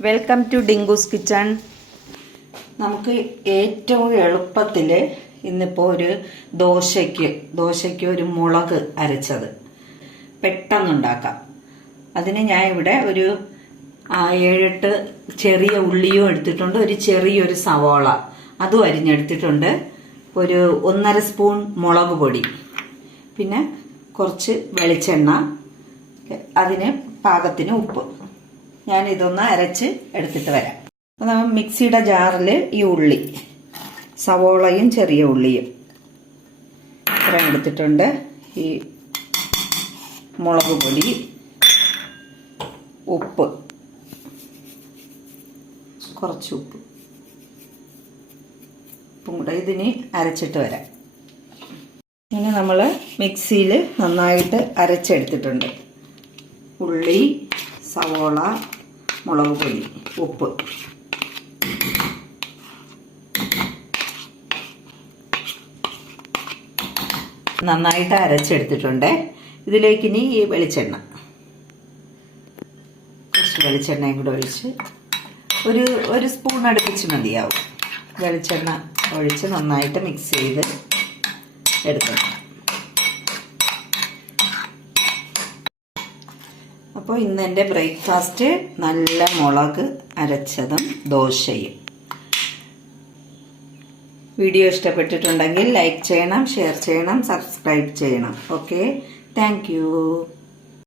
Welcome to Dinkoos kitchen നമുക്ക് ഏറ്റവും എളുപ്പത്തിൽ ഇന്നിപ്പോൾ ഒരു ദോശയ്ക്ക് ദോശയ്ക്ക് ഒരു മുളക് അരച്ചത്. പെട്ടെന്നുണ്ടാക്കാം. അതിന് ഞാൻ ഇവിടെ ഒരു ഏഴെട്ട് ചെറിയ ഉള്ളിയും എടുത്തിട്ടുണ്ട്. ഒരു ചെറിയൊരു സവോള. അതും അരിഞ്ഞെടുത്തിട്ടുണ്ട്. ഒരു ഒന്നര സ്പൂൺ മുളക് പൊടി. പിന്നെ കുറച്ച് വെളിച്ചെണ്ണ. അതിന് പാകത്തിന് ഉപ്പ്. ഞാൻ ഇതൊന്ന് അരച്ച് എടുത്തിട്ട് വരാം. അപ്പോൾ നമ്മൾ മിക്സിയുടെ ജാറിൽ ഈ ഉള്ളി സവോളയും ചെറിയ ഉള്ളിയും. ഇത്രയും എടുത്തിട്ടുണ്ട്. ഈ മുളക് പൊടി ഉപ്പ്. കുറച്ച് ഉപ്പ്. ഉപ്പും കൂടെ ഇതിന് അരച്ചിട്ട് വരാം. ഇനി നമ്മൾ മിക്സിയിൽ നന്നായിട്ട് അരച്ചെടുത്തിട്ടുണ്ട്. ഉള്ളി സവോള മുളക് പൊടി ഉപ്പ്. നന്നായിട്ട് അരച്ചെടുത്തിട്ടുണ്ട്. ഇതിലേക്ക് ഇനി ഈ വെളിച്ചെണ്ണ. കുറച്ച് വെളിച്ചെണ്ണയും കൂടെ ഒഴിച്ച് ഒരു ഒരു സ്പൂൺ അടുപ്പിച്ച് മതിയാവും. വെളിച്ചെണ്ണ ഒഴിച്ച് നന്നായിട്ട് മിക്സ് ചെയ്ത് എടുക്കണം. അപ്പോൾ ഇന്ന് എന്റെ ബ്രേക്ക്ഫാസ്റ്റ് നല്ല മുളക് അരച്ചതും ദോശയും. വീഡിയോ ഇഷ്ടപ്പെട്ടിട്ടുണ്ടെങ്കിൽ ലൈക്ക് ചെയ്യണം ഷെയർ ചെയ്യണം സബ്സ്ക്രൈബ് ചെയ്യണം. Okay thank